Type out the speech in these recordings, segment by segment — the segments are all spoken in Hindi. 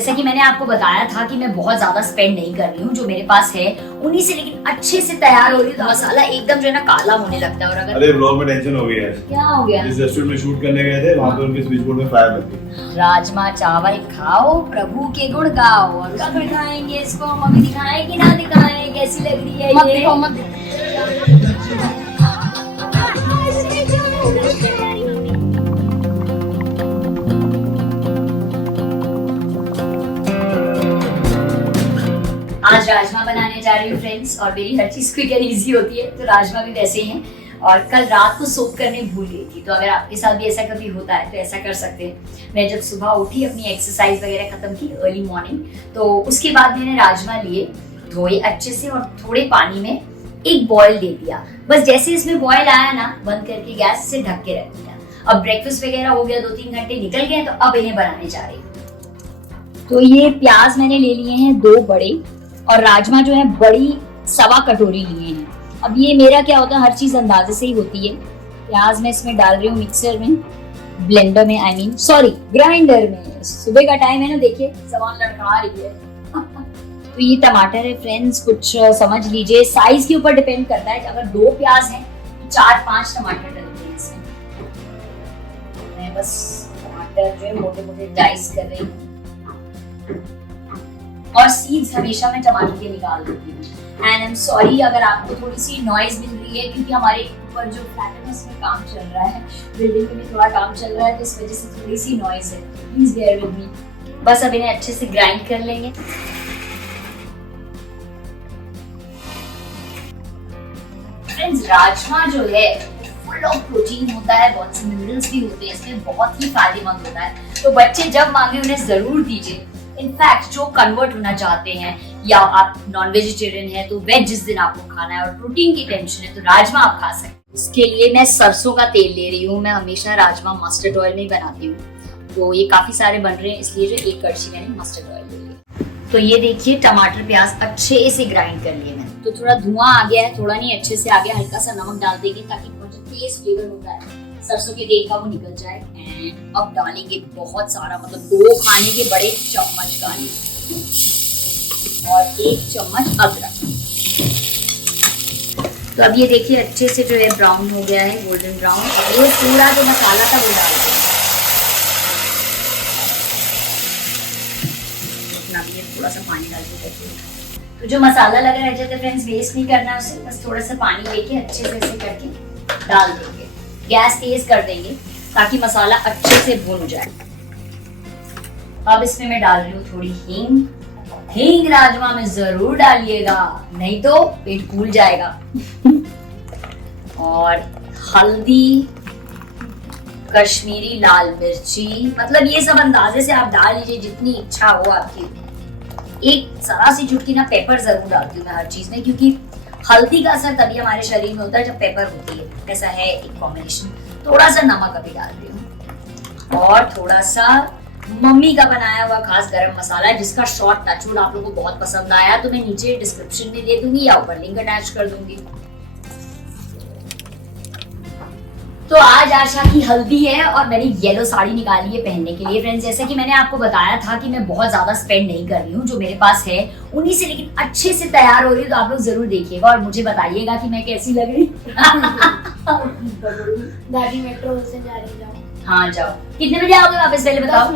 जैसा कि मैंने आपको बताया था कि मैं बहुत ज्यादा स्पेंड नहीं कर रही हूँ, जो मेरे पास है उन्हीं से लेकिन अच्छे से तैयार हो रही है तो मसाला एकदम जो है ना काला होने लगता है। और अगर अरे व्लॉग में टेंशन हो गई है। क्या हो गया? जिस रेस्टोरेंट में शूट करने गए थे वहाँ पे उनके स्विच बोर्ड में फायर लग गई। राजमा चावल खाओ, प्रभु के गुण गाओ। और कब दिखाएंगे इसको, हम अभी दिखाएं कि ना दिखाएं? कैसी लग रही है ये? आज राजमा बनाने जा रही हूँ फ्रेंड्स, और मेरी हर चीज क्विक एंड इजी होती है तो राजमा भी वैसे ही हैं। और कल रात को सोक करने भूल गई थी, तो अगर आपके साथ भी ऐसा कभी होता है तो ऐसा कर सकते हैं। मैं जब सुबह उठी, अपनी एक्सरसाइज वगैरह खत्म की अर्ली मॉर्निंग, तो उसके बाद मैंने राजमा लिए, धोए अच्छे से और थोड़े पानी में एक बॉईल दे दिया। बस जैसे इसमें बॉईल आया ना, बंद करके गैस से ढक के रख दिया। अब ब्रेकफास्ट वगैरह हो गया, 2-3 घंटे निकल गए, तो अब इन्हें बनाने जा रही हूँ। तो ये प्याज मैंने ले लिए हैं 2 बड़े, और राजमा जो है बड़ी 1.25 कटोरी लिए हैं। अब ये मेरा क्या होता है, हर चीज अंदाजे से ही होती है। प्याज मैं इसमें डाल रही हूँ मिक्सर में, ब्लेंडर में, ग्राइंडर में। सुबह का टाइम है ना, देखिए सामान लड़खड़ा रही है। तो ये टमाटर है फ्रेंड्स, कुछ समझ लीजिए, साइज के ऊपर डिपेंड करता है। अगर 2 प्याज हैं तो 4-5 टमाटर डलते हैं इसमें। मैं बस टमाटर जो है मोटे मोटे डाइस कर रही हूँ, और सीड्स हमेशा मैं टमाटर के निकाल देती हूँ। एंड आई एम सॉरी अगर आपको थोड़ी सी नॉइज मिल रही है, क्योंकि हमारे ऊपर जो फ्लैट है उसमें काम चल रहा है, बिल्डिंग में भी थोड़ा काम चल रहा है, तो इस वजह से थोड़ी सी नॉइज है, प्लीज बेयर विद मी। बस अब इन्हें अच्छे से ग्राइंड कर लेंगे। फ्रेंड्स, राजमा जो है फुल ऑफ प्रोटीन होता है, बहुत से मिनरल्स भी होते हैं इसमें, बहुत ही फायदेमंद होता है। तो बच्चे जब मांगे उन्हें जरूर दीजिए। इनफैक्ट जो कन्वर्ट होना चाहते हैं, या आप नॉन वेजिटेरियन है तो वेज जिस दिन आपको खाना है और प्रोटीन की टेंशन है, तो राजमा आप खा सकते हैं। इसके लिए मैं सरसों का तेल ले रही हूँ। मैं हमेशा राजमा मस्टर्ड ऑयल में ही बनाती हूँ, तो ये काफी सारे बन रहे हैं, इसलिए जो 1 कड़छी मैंने मस्टर्ड ऑयल ले लिया। तो ये देखिए टमाटर प्याज अच्छे से ग्राइंड कर लिए मैंने। तो थोड़ा धुआं आ गया है, थोड़ा नहीं अच्छे से आ गया। हल्का सा नमक डाल देंगे ताकि जो टेस्ट फ्लेवर होता है सरसों के तेल का वो निकल जाए। एंड अब डालेंगे बहुत सारा, मतलब 2 खाने के बड़े चम्मच गार्लिक और 1 चम्मच अदरक। तो अब ये देखिए अच्छे से जो है ब्राउन हो गया है, गोल्डन ब्राउन। ये पूरा जो मसाला था वो डाल दिया। इतना भी थोड़ा सा पानी डाल के, तो जो मसाला लगा रह जाता है फ्रेंड्स, वेस्ट नहीं करना उसे, बस थोड़ा सा पानी लेके अच्छे से ऐसे करके डाल देंगे। गैस तेज कर देंगे ताकि मसाला अच्छे से भून जाए। अब इसमें मैं डाल रही हूँ थोड़ी हींग। हींग राजमा में जरूर डालिएगा, नहीं तो पेट फूल जाएगा। और हल्दी, कश्मीरी लाल मिर्ची, मतलब ये सब अंदाजे से आप डाल लीजिए जितनी इच्छा हो आपकी। एक जरा सी चुटकी ना पेपर जरूर डालती हूँ मैं हर चीज में, क्योंकि हल्दी का असर तभी हमारे शरीर में होता है जब पेपर होती है। ऐसा है एक कॉम्बिनेशन। थोड़ा सा नमक अभी डाल रही हूँ, और थोड़ा सा मम्मी का बनाया हुआ खास गरम मसाला, जिसका शॉर्ट टचवुड आप लोगों को बहुत पसंद आया, तो मैं नीचे डिस्क्रिप्शन में दे दूंगी या ऊपर लिंक अटैच कर दूंगी। तो आज आशा की हल्दी है और मैंने येलो साड़ी निकाली है पहनने के लिए। फ्रेंड्स, जैसा कि मैंने आपको बताया था कि मैं बहुत ज्यादा स्पेंड नहीं कर रही हूँ, जो मेरे पास है उन्हीं से लेकिन अच्छे से तैयार हो रही हूँ, तो आप लोग जरूर देखिएगा और मुझे बताइएगा कि मैं कैसी लग रही। दादी मेट्रो होलसेल जा रही जाओ। हाँ जाओ। कितने बजे आओगे वापस, पहले बताओ।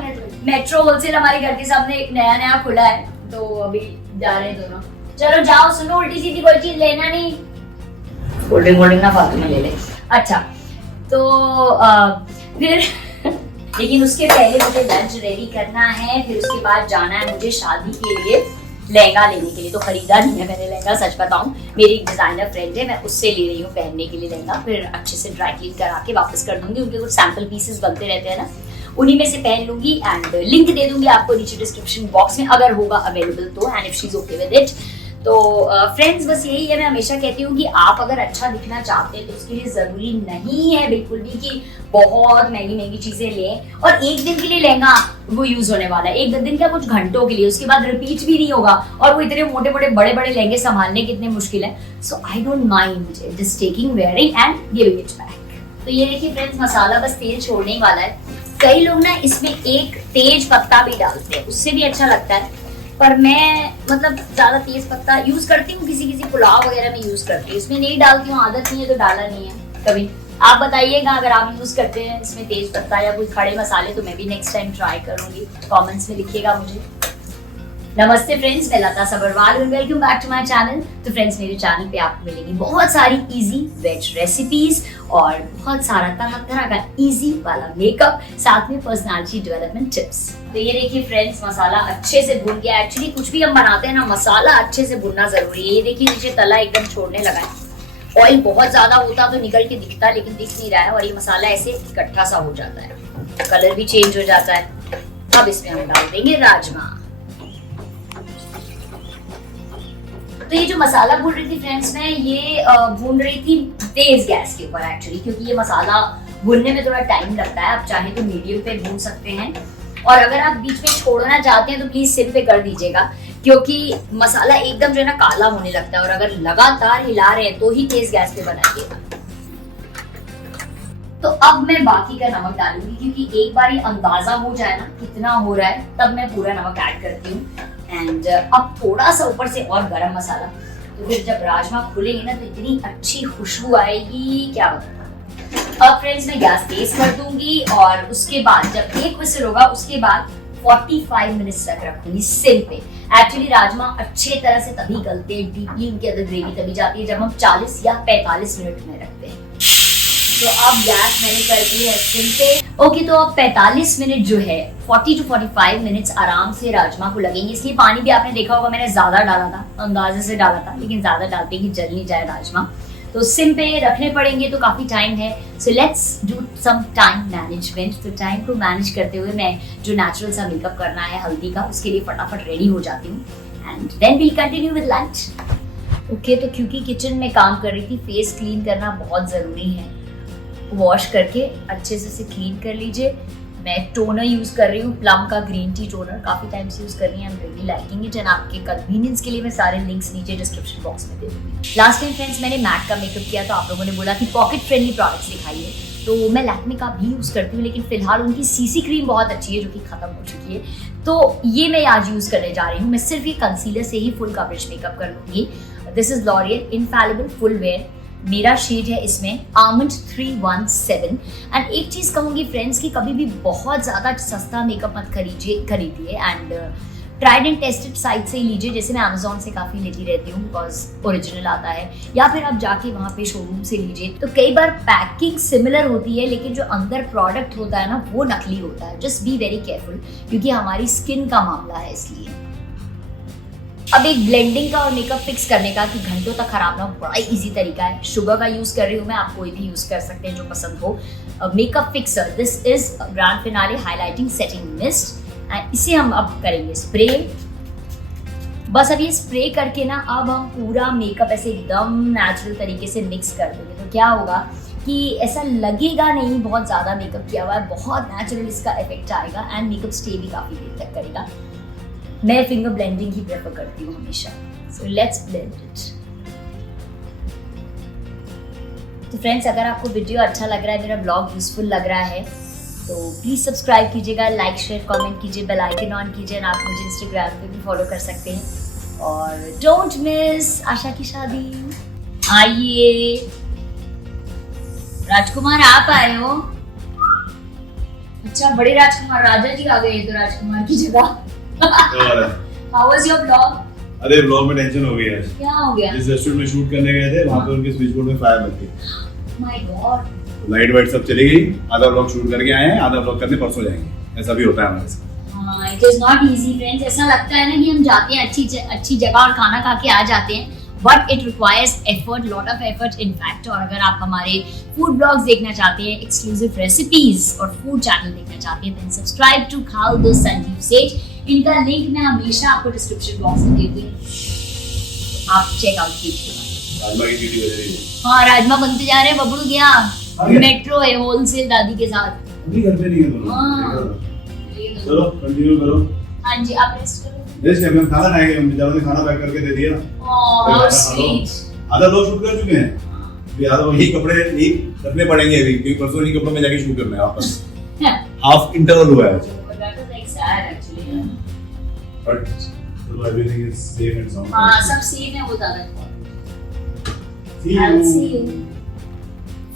मेट्रो होलसेल हमारे घर के सामने एक नया खुला है, तो अभी जा रहे हैं दोनों। चलो जाओ, सुनो, उल्टी सीधी कोई चीज लेना नहीं, कोल्ड ड्रिंक ना फालतू में ले ले। अच्छा, तो फिर लेकिन उसके पहले मुझे लंच रेडी करना है, फिर उसके बाद जाना है मुझे शादी के लिए लहंगा लेने के लिए। तो खरीदा नहीं है मैंने लहंगा, सच बताऊं, मेरी एक डिजाइनर फ्रेंड है, मैं उससे ले रही हूँ पहनने के लिए लहंगा। फिर अच्छे से ड्राई क्लीन करा के वापस कर दूंगी। उनके कुछ सैंपल पीसेस बनते रहते हैं ना, उन्हीं में से पहन लूंगी। एंड लिंक दे दूंगी आपको नीचे डिस्क्रिप्शन बॉक्स में, अगर होगा अवेलेबल तो, and if she is okay with it. तो फ्रेंड्स, बस यही है, मैं हमेशा कहती हूँ कि आप अगर अच्छा दिखना चाहते हैं तो उसके लिए जरूरी नहीं है बिल्कुल भी कि बहुत महंगी महंगी चीजें लें। और एक दिन के लिए लहंगा वो यूज होने वाला है, 1 दिन का, कुछ घंटों के लिए, उसके बाद रिपीट भी नहीं होगा। और वो इतने मोटे मोटे बड़े बड़े लहंगे संभालने कितने मुश्किल है। So I don't mind just taking, wearing and giving it back. तो ये देखिए फ्रेंड्स, मसाला बस तेल छोड़ने ही वाला है। कई लोग ना इसमें एक तेज पत्ता भी डालते हैं, उससे भी अच्छा लगता है, पर मैं मतलब ज्यादा तेज पत्ता यूज करती हूँ, किसी किसी पुलाव वगैरह में यूज करती हूँ, इसमें नहीं डालती हूँ, आदत नहीं है तो डाला नहीं है कभी। आप बताइएगा अगर आप यूज करते हैं इसमें तेज पत्ता या कोई खड़े मसाले, तो मैं भी नेक्स्ट टाइम ट्राई करूंगी, कमेंट्स में लिखिएगा मुझे। नमस्ते फ्रेंड्स, मैं Lata Sabharwal and welcome back to my channel. तो फ्रेंड्स, मेरे चैनल पे आपको मिलेगी बहुत सारी इजी वेज रेसिपीज और बहुत सारा तरह तरह का इजी वाला मेकअप, साथ में पर्सनालिटी डेवलपमेंट टिप्स। तो ये देखिए फ्रेंड्स, मसाला अच्छे से भुन गया। एक्चुअली कुछ भी हम बनाते हैं ना, मसाला अच्छे से भुनना जरूरी है। ये देखिए नीचे तला एकदम छोड़ने लगा है, ऑयल बहुत ज्यादा होता तो निकल के दिखता, लेकिन दिख नहीं रहा है, और ये मसाला ऐसे इकट्ठा सा हो जाता है, कलर भी चेंज हो जाता है। अब इसमें हम डाल देंगे राजमा। तो ये जो मसाला भून रही थी फ्रेंड्स, मैं ये भून रही थी तेज गैस के ऊपर एक्चुअली, क्योंकि ये मसाला भूनने में थोड़ा टाइम लगता है। आप चाहे तो मीडियम पे भून सकते हैं, और अगर आप बीच में छोड़ना चाहते हैं तो प्लीज सिम पे कर दीजिएगा, क्योंकि मसाला एकदम जो है ना काला होने लगता है, और अगर लगातार हिला रहे हैं तो ही तेज गैस पे बनाइएगा। तो अब मैं बाकी का नमक डालूंगी, क्योंकि एक बार ये अंदाजा हो जाए ना कितना हो रहा है, तब मैं पूरा नमक ऐड करती हूँ। एंड अब थोड़ा सा ऊपर से और गरम मसाला, तो फिर जब राजमा खुलेंगे ना तो इतनी अच्छी खुशबू आएगी, क्या बताऊं। अब फ्रेंड्स, मैं गैस तेज कर दूंगी, और उसके बाद जब एक विसल होगा उसके बाद 45 मिनट्स तक रखूंगी सिम पे। एक्चुअली राजमा अच्छे तरह से तभी गलते हैं, डीपली उनके अंदर ग्रेवी तभी जाती है जब हम 40 या 45 मिनट में रखते हैं। तो अब गैस मैंने कर दी है सिम पे। ओके, तो अब 45 मिनट जो है, 40 to 45 मिनट्स आराम से राजमा को लगेंगे। इसलिए पानी भी आपने देखा होगा मैंने ज्यादा डाला था, अंदाजे से डाला था, लेकिन ज्यादा डालते कि जल नहीं जाए राजमा। तो सिम पे रखने पड़ेंगे, तो काफी टाइम है। So let's do some time management. तो टाइम को मैनेज करते हुए मैं जो नेचुरल सा मेकअप करना है हल्दी का, उसके लिए फटाफट रेडी हो जाती हूँ, and then we continue with lunch. Okay, तो क्योंकि किचन में काम कर रही थी, फेस क्लीन करना बहुत जरूरी है। वॉश करके अच्छे से क्लीन कर लीजिए। मैं टोनर यूज कर रही हूँ, प्लम का ग्रीन टी टोनर, काफी टाइम से यूज कर रही हूँ, I am really liking it, and आपके कन्वीनियंस के लिए मैं सारे लिंक्स नीचे डिस्क्रिप्शन बॉक्स में दे दूंगी। लास्ट टाइम फ्रेंड्स मैंने मैक का मेकअप किया, तो आप लोगों ने बोला कि पॉकेट फ्रेंडली प्रोडक्ट्स दिखाइए, तो मैं लैक्मे का भी यूज करती हूँ, लेकिन फिलहाल उनकी सीसी क्रीम बहुत अच्छी है जो कि खत्म हो चुकी है, तो ये मैं आज यूज करने जा रही हूँ। मैं सिर्फ ये कंसीलर से ही फुल कवरेज मेकअप कर लूंगी। This is L'Oreal infallible full wear, मेरा शेड है इसमें आमंड 317। एंड एक चीज कहूंगी फ्रेंड्स कि कभी भी बहुत ज्यादा सस्ता मेकअप मत खरीदिए, and tried and tested site से ही लीजिए। जैसे मैं अमेजोन से काफी लेती रहती हूँ, बिकॉज ओरिजिनल आता है, या फिर आप जाके वहाँ पे शोरूम से लीजिए। तो कई बार पैकिंग सिमिलर होती है, लेकिन जो अंदर प्रोडक्ट होता है ना वो नकली होता है। जस्ट बी वेरी केयरफुल, क्योंकि हमारी स्किन का मामला है इसलिए। अब एक ब्लेंडिंग का और मेकअप फिक्स करने का कि घंटों तक खराब ना हो, बड़ा इजी तरीका है। शुगर का यूज कर रही हूँ मैं, आप कोई भी यूज कर सकते हैं जो पसंद हो। Makeup fixer, this is grand finale highlighting setting mist, and इसे हम अब करेंगे स्प्रे। बस अब ये स्प्रे करके ना अब हम पूरा मेकअप ऐसे एकदम नेचुरल तरीके से मिक्स कर देंगे। तो क्या होगा कि ऐसा लगेगा नहीं बहुत ज्यादा मेकअप किया हुआ है, बहुत नेचुरल इसका इफेक्ट आएगा, एंड मेकअप स्टे भी काफी देर तक करेगा। मैं फिंगर ब्लेंडिंग ही प्रेफर करती हूँ हमेशा। So let's blend it. तो फ्रेंड्स, अगर आपको वीडियो अच्छा लग रहा है, मेरा ब्लॉग यूजफुल लग रहा है, तो प्लीज सब्सक्राइब कीजिएगा, लाइक शेयर कमेंट कीजिए, बेल आइकन ऑन कीजिए। आप मुझे इंस्टाग्राम पे भी फॉलो कर सकते हैं। और डोंट मिस आशा की शादी। आइए राजकुमार, आप आए हो? अच्छा, बड़े राजकुमार, राजा जी आ गए तो राजकुमार की जगह। How was your vlog? अरे ब्लॉग में टेंशन हो गई है। क्या हो गया? जिस रेस्टोरेंट में शूट करने गए थे, वहाँ पे उनके स्विच बोर्ड में फायर लग गई। My God. लाइट वाइट सब चली गई। आधा ब्लॉग शूट करके आए हैं, आधा ब्लॉग करने परसों जाएंगे। ऐसा भी होता है हमारे साथ। हाँ, it is not easy friends। ऐसा लगता है ना कि हम जाते हैं अच्छी जगह और खाना खा के आ जाते हैं, but it requires effort, lot of effort in fact. और अगर आप हमारे फूड ब्लॉग्स देखना चाहते हैं, एक्सक्लूसिव रेसिपीज और फूड चैनल देखना चाहते हैं, देन सब्सक्राइब टू खाओ द संजीव सेठ। इनका लिंक मैं हमेशा आपको डिस्क्रिप्शन बॉक्स में दे दूंगी, आप चेकआउट कीजिएगा। राजमा की सीटी बज रही है। हाँ, राजमा बनते जा रहे हैं। बबलू गया मेट्रो है होलसेल दादी के साथ। अभी घर पे नहीं है दोनों। हाँ। चलो कंटिन्यू करो। हाँ जी, आप रेस्ट करो। रेस्ट हम खाना खाएंगे, हम बेचारों ने खाना पैक करके दे दिया। Oh how sweet. आधा लोग शूट कर चुके हैं, आधा यही कपड़े यही रखने पड़ेंगे अभी, क्योंकि परसों इन्हीं कपड़ों में जाके शूट करना है वापस। हाफ इंटरवल हुआ है That was like sad actually. But everything is safe and sound हाँ सब सेफ है वो ज्यादा important. See I'll you. see you.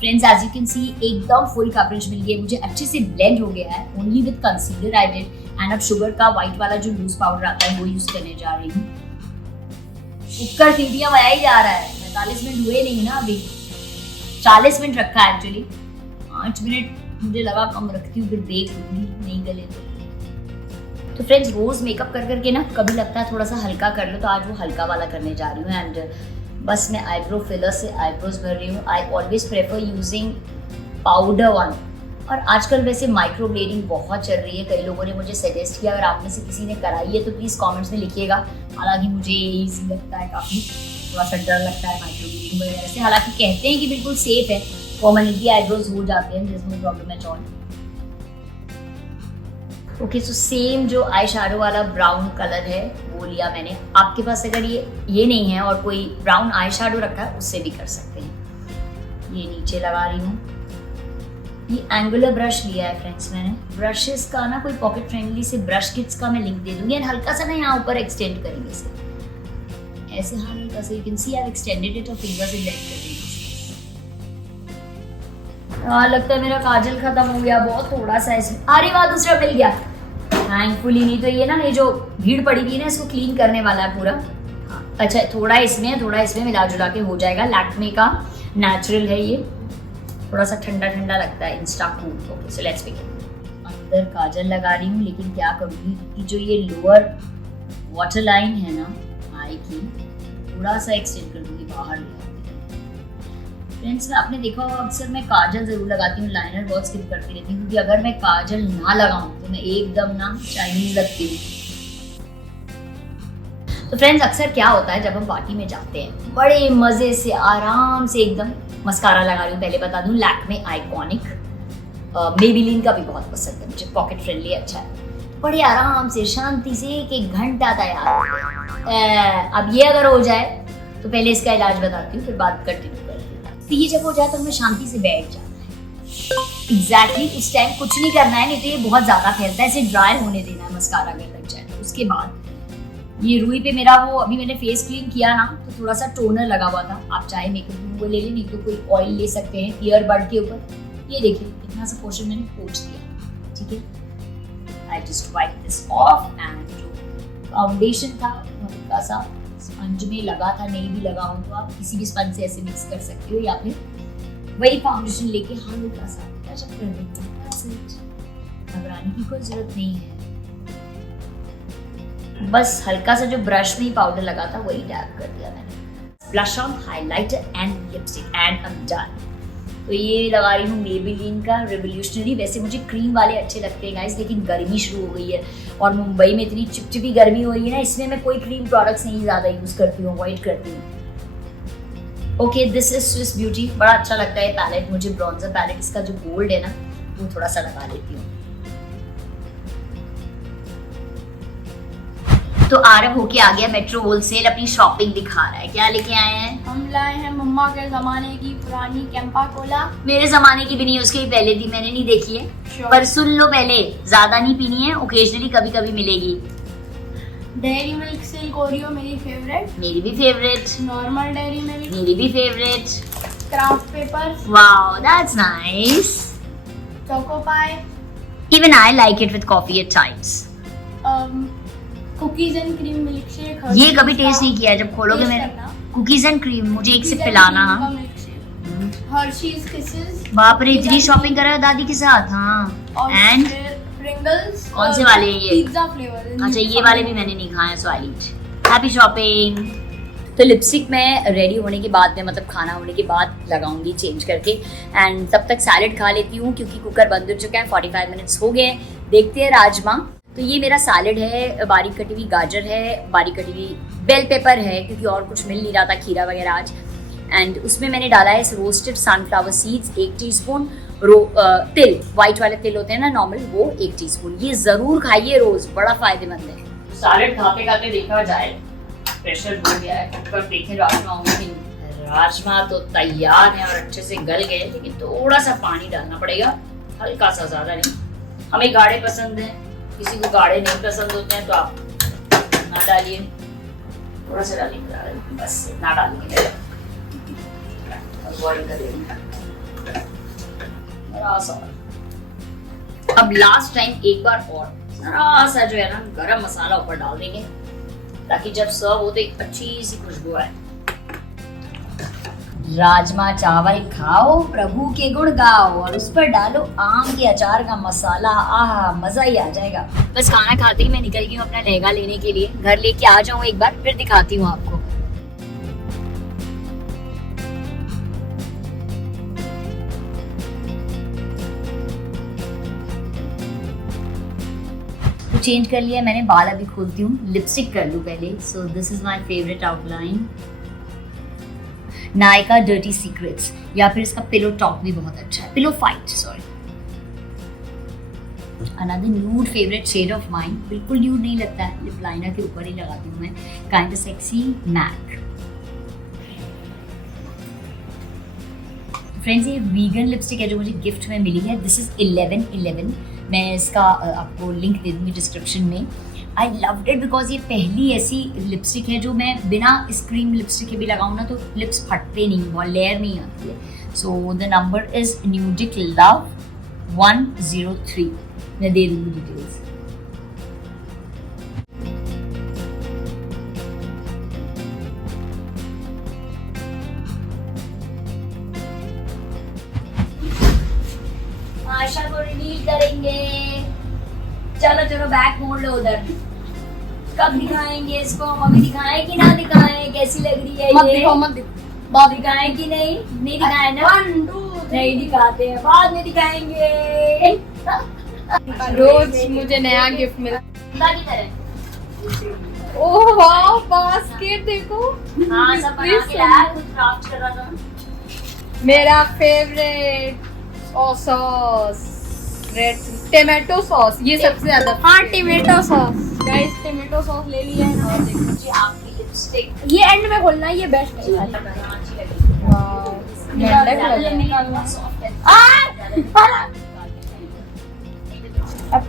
Friends, as you can see, एकदम फुल कवरेज मिल गया, मुझे अच्छे से ब्लेंड हो गया है. Only with concealer I did. And अब शुगर का व्हाइट वाला जो लूज पाउडर आता है वो यूज करने जा रही हूँ. कुकर सीटियां बजाया ही जा रहा है. 45 मिनट हुए नहीं ना अभी. 40 मिनट रखा है एक्चुअली. 5 मिनट मुझे लगा कम रखती हूँ, फिर देख लूंगी नहीं गले तो फ्रेंड्स रोज मेकअप कर करके ना कभी लगता है थोड़ा सा हल्का कर लो, तो आज वो हल्का वाला करने जा रही हूँ. एंड बस मैं आईब्रो फिलर से आईब्रोज भर रही हूँ. I always prefer using powder one. और आजकल वैसे माइक्रो ब्लेडिंग बहुत चल रही है, कई लोगों ने मुझे सजेस्ट किया. अगर आप में से किसी ने कराई है तो प्लीज़ कमेंट्स में लिखिएगा. हालांकि मुझे ईजी लगता है, काफ़ी थोड़ा सा डर लगता है माइक्रो ब्लेडिंग वगैरह से. हालांकि कहते हैं कि बिल्कुल सेफ है, परमानेंटली आईब्रोज हो जाते हैं, there's no problem at all. Okay so same जो आई शैडो वाला ब्राउन कलर है वो लिया मैंने. आपके पास अगर ये नहीं है और कोई ब्राउन आई शैडो रखा है उससे भी कर सकते हैं. ये नीचे लगा रही हूँ. ये एंगुलर ब्रश लिया है फ्रेंड्स मैंने. ब्रशेस का ना कोई पॉकेट फ्रेंडली से ब्रश किट्स का मैं लिंक दे दूंगी. एंड हल्का सा ना यहाँ ऊपर एक्सटेंड करेंगे इसे ऐसे. हाँ हल्का सा, you can see I have extended it और फिंगर से ब्लेंड कर देंगे. लगता है मेरा काजल खत्म हो गया, बहुत थोड़ा सा इसमें. अरे वाह दूसरा मिल गया थैंकफुली. नहीं तो ये ना ये जो भीड़ पड़ी हुई है ना इसको क्लीन करने वाला है पूरा. अच्छा थोड़ा इसमें थोड़ा इसमें मिला जुला के हो जाएगा. लैक्मे का नेचुरल है ये, थोड़ा सा ठंडा ठंडा लगता है, Insta cool. Okay so let's begin. अंदर काजल लगा रही हूँ, लेकिन क्या करूँगी कि जो ये लोअर वाटर लाइन है ना आई की, थोड़ा सा एक्सटेंड कर दूंगी बाहर ले. फ्रेंड्स मैं आपने देखा होगा अक्सर मैं काजल जरूर लगाती हूँ, लाइनर बहुत स्किप करती रहती हूँ, क्योंकि अगर मैं काजल ना लगाऊं तो मैं एकदम ना चाइनीज लगती हूँ. तो फ्रेंड्स अक्सर क्या होता है जब हम पार्टी में जाते हैं, बड़े मजे से आराम से एकदम. मस्कारा लगा रही हूँ, पहले बता दूँ लैक्मे आइकॉनिक. मेबेलिन का भी बहुत पसंद है मुझे, पॉकेट फ्रेंडली अच्छा है. बड़े आराम से शांति से एक घंटा तैयार. अब ये अगर हो जाए तो पहले इसका इलाज बताती हूँ, फिर बात कंटिन्यू करती हूँ. तो ये जब हो जाए तो हमें शांति से बैठ जाना है. एग्जैक्टली उस टाइम कुछ नहीं करना है, नहीं तो ये बहुत ज्यादा फैलता है. इसे ड्राई होने देना है मस्कारा अगर लग जाए. उसके बाद ये रुई पे मेरा वो अभी मैंने फेस क्लीन किया ना तो थोड़ा सा टोनर लगा हुआ था. आप चाहे मेकअप वो ले लें, नहीं तो कोई ऑयल ले सकते हैं ईयरबड के ऊपर. ये देखिए इतना सा पोर्शन मैंने पोंछ दिया. ठीक है, I just wipe this of. And जो फाउंडेशन था हल्का सा स्पंज में लगा था, नहीं भी लगा हो तो आप किसी भी स्पंज से ऐसे मिक्स कर सकते हो, या फिर वही फाउंडेशन लेके हल्का सा टचअप कर देंगे. घबराने की कोई जरूरत नहीं है. बस हल्का सा जो ब्रश में ही पाउडर लगा था वही डैब कर दिया मैंने. Blush on, highlighter and lipstick and I am done. तो ये लगा रही हूँ मेबेलिन का रिवोल्यूशनरी. वैसे मुझे क्रीम वाले अच्छे लगते हैं गाइस, लेकिन गर्मी शुरू हो गई है और मुंबई में इतनी चिपचिपी गर्मी हो रही है ना, इसमें मैं कोई क्रीम प्रोडक्ट्स नहीं ज़्यादा यूज़ करती हूँ, अवॉइड करती हूँ. Okay this is Swiss beauty. बड़ा अच्छा लगता है पैलेट मुझे, ब्रॉन्जर पैलेट. इसका जो गोल्ड है ना वो थोड़ा सा लगा लेती हूँ. तो आरव होके आ गया मेट्रो होलसेल, अपनी शॉपिंग दिखा रहा है. क्या लेके आए हैं? हम लाए हैं मम्मा के जमाने की पुरानी कैंपा कोला. मेरे जमाने की भी नहीं, उसके ही पहले थी, मैंने नहीं देखी है. Sure. पर सुन लो पहले, ज्यादा नहीं पीनी है, ओकेजनली कभी कभी मिलेगी. डेयरी मिल्क सिल्क ओरियो मेरी फेवरेट. मेरी भी फेवरेट. Normal Dairy Milk. मेरी भी favourite. Craft paper. Wow that's nice. Choco Pie. Even I like it with coffee at times. Cookies and cream milkshake. ये कभी टेस्ट नहीं किया, जब खोलोगे मेरे. कुकीज एंड क्रीम मुझे एक से पिलाना. Hershey's kisses. बाप रे इतनी शॉपिंग कर रहे हो दादी के साथ. हाँ एंड प्रिंगल्स. कौन से वाले हैं ये? Pizza flavour. अच्छा ये वाले भी मैंने नहीं खाए, so I eat. Happy shopping. तो लिपस्टिक मैं रेडी होने के बाद में, मतलब खाना होने के बाद लगाऊंगी चेंज करके. एंड तब तक सैलेड खा लेती हूँ क्योंकि कुकर बंद हो चुका है. 45 मिनट्स हो गए. देखते हैं राजमा. तो ये मेरा सैलेड है, बारीक कटी हुई गाजर है, बारीक कटी हुई बेल पेपर है क्योंकि और कुछ मिल नहीं रहा था, खीरा वगैरह आज. एंड उसमें मैंने डाला है रोस्टेड सनफ्लावर सीड्स 1 टीस्पून. तिल, व्हाइट वाले तिल होते हैं ना नॉर्मल, वो 1 टीस्पून. ये जरूर खाइए रोज, बड़ा फायदेमंद है. सैलेड खाते खाते देखा जाए प्रेशर हो गया है, कुकर देखे राजमा होंगे. राजमा तो तैयार है और अच्छे से गल गए, लेकिन थोड़ा सा पानी डालना पड़ेगा, हल्का सा, ज्यादा नहीं. हमें गाढ़े पसंद है, किसी को गाढ़े नहीं पसंद होते हैं तो आप ना डालिए, थोड़ा सा डालिए, बस ना डालिए, अवॉइड करिए। अब लास्ट टाइम एक बार और जरा सा जो है ना गरम मसाला ऊपर डाल देंगे ताकि जब सर्व हो तो एक अच्छी सी खुशबू आए। राजमा चावल खाओ, प्रभु के गुण गाओ और उस पर डालो आम के अचार का मसाला, आहा मजा ही आ जाएगा। बस खाना खाते ही मैं निकल गई हूँ अपना लहंगा लेने के लिए, घर लेके आ जाऊँ एक बार फिर दिखाती हूँ आपको। चेंज कर लिया मैंने, बाल अभी खोलती हूँ, लिपस्टिक कर लूँ पहले। So this is my favourite outline, Nykaa Dirty Secrets, या फिर इसका पिलो टॉप भी बहुत अच्छा है, Pillow Fight sorry. Another nude favourite shade of mine, बिल्कुल न्यूड नहीं लगता है, लिप लाइनर के ऊपर ही लगाती हूँ मैं, kind of sexy MAC. Friends ये वीगन लिपस्टिक है जो मुझे गिफ्ट में मिली है, दिस इज 1111, मैं इसका आपको लिंक दे दूँगी डिस्क्रिप्शन में। आई लव्ड इट बिकॉज ये पहली ऐसी लिपस्टिक है जो मैं बिना क्रीम लिपस्टिक के भी लगाऊँ ना तो लिप्स फटते नहीं, बहुत लेयर नहीं आती है। So the number is nudic love 103, मैं दे दूँगी डिटेल्स। आशा को रिवील करेंगे, चलो चलो बैक मोड़ लो उधर। कब दिखाएंगे इसको, हम अभी दिखाएं कि ना दिखाएं, कैसी लग रही है ये? मत दिखाओ। बाद दिखाएं कि नहीं? नहीं दिखाएं ना, 1 2 नहीं दिखाते हैं, बाद में दिखाएंगे। रोज मुझे नया गिफ्ट मिला। बाकी तरह ओह वाओ, बास्केट देखो। हाँ सब बना के लाया, कुछ क्राफ्ट कर रहा था। मेरा favourite sauce, red tomato sauce, ये सबसे ज्यादा। हाँ tomato sauce, guys tomato sauce ले लिया है ना। देखो जी आपकी लिपस्टिक, ये एंड में खोलना है, ये बेस्ट है। अच्छी लगी। वाओ मेंढक लगा।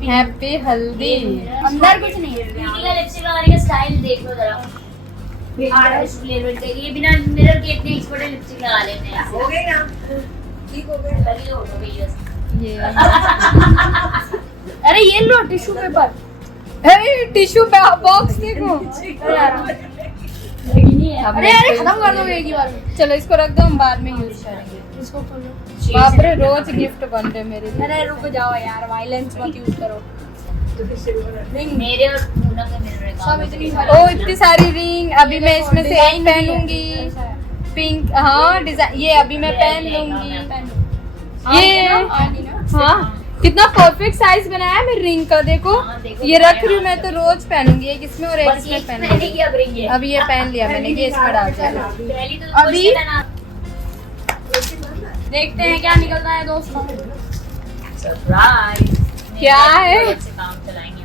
हैप्पी हल्दी, अंदर कुछ नहीं है। लिपस्टिक लगाने का स्टाइल देख लो जरा, आर्टिस्ट फ्लेवर का। ये बिना मिरर के इतने एक्सपर्ट लिपस्टिक लगा लेते हैं। हो गई ना, ठीक हो गया, लगी हो गई। ये अरे ये लो टिश्यू पेपर, अरे टिश्यू बॉक्स देखो। अरे अरे खत्म कर दोगे एक ही बार में। चलो इसको रख दो, हम बाद में यूज करेंगे। इसको खोलो। बाप रे रोज गिफ्ट बन रहे मेरे लिए। अरे रुक जाओ यार, वायलेंस मत यूज करो। मेरे और पूनम का मिरर सब इतनी सारी, ओ इतनी सारी रिंग। अभी मैं इसमें से एक पहनूंगी पिंक, हाँ डिजाइन, ये अभी मैं पहन लूंगी ये। हाँ कितना परफेक्ट साइज बनाया है मेरी रिंग का, देखो। ये रख रही हूँ मैं तो रोज पहनूंगी, एक इसमें और एक इसमें पहनूंगी। अभी ये पहन लिया मैंने, ये इसमें डाल दिया। अभी देखते हैं क्या निकलता है दोस्तों। सरप्राइज क्या है? काम चलाएंगे।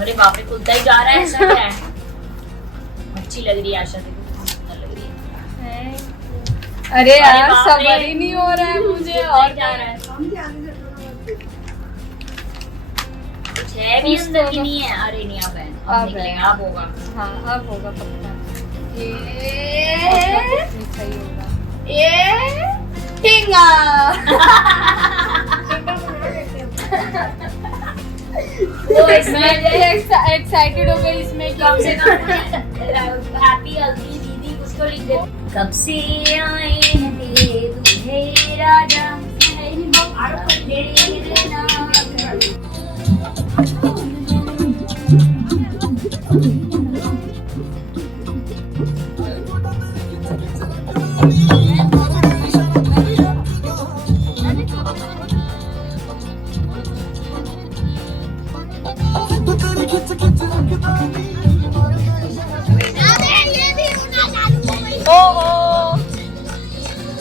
अरे बाप रे, खुलता ही जा रहा है, ऐसा क्या है? अच्छी लग रही है आशा, देखो सुंदर लग रही है। अरे यार सबर ही नहीं हो रहा है मुझे, और जा रहा है कुछ है भी अंदर की नहीं है। अरे नहीं अब है, अब निकलेगा, अब होगा। हाँ अब होगा पक्का। ये सही होगा। ये टिंगा तो इसमें एक्साइटेड हो गई इसमें, कम से कम हैप्पी हल्दी दीदी कुछ तो लिख दे। कब से आए हैं तेरे दूल्हे राजा,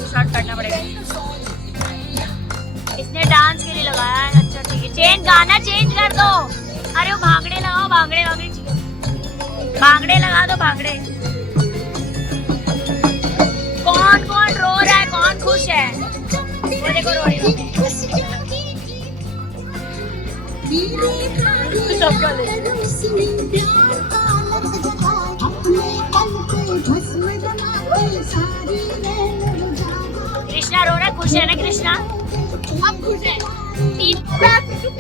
शॉर्ट करना पड़ेगा। इसने डांस के लिए लगाया है। अच्छा ठीक है, चेंज गाना चेंज कर दो। अरे वो भांगड़े लगाओ, भांगड़े भांगड़े चाहिए, भांगड़े लगा दो भांगड़े। कौन कौन रो रहा है, कौन खुश है? वो देखो रो रही है। सबका ले कृष्णा रो रहा, खुश है ना कृष्णा? अब खुश है। चुप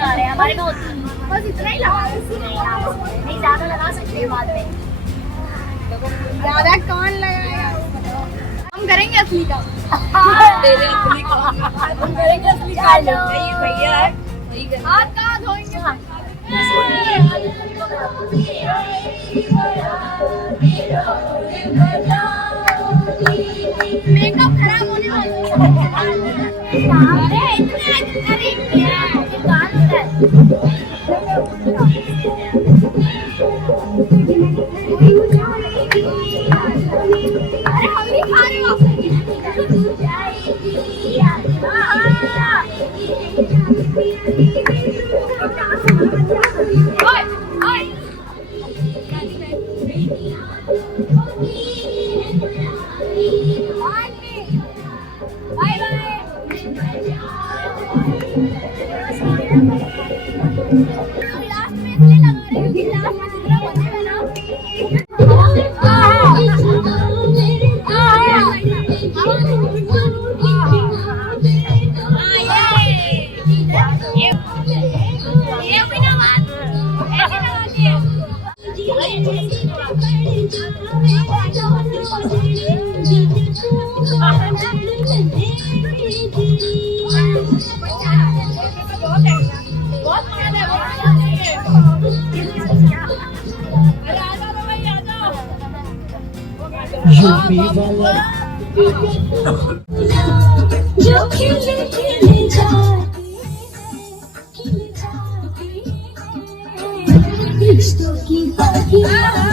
अरे हमारे को बस इतना ही लगा, नहीं ज्यादा लगा सकते हैं बाद में। ज्यादा कौन लगाएगा? हम करेंगे असली का। तेरे असली का हम करेंगे, असली का नहीं भैया है। हाथ कहाँ धोएंगे? मेकअप खराब होने अरे हम भी खा रहे हो। यूपी वाला जो खिले खिले जाते हैं रिश्तों की बागियां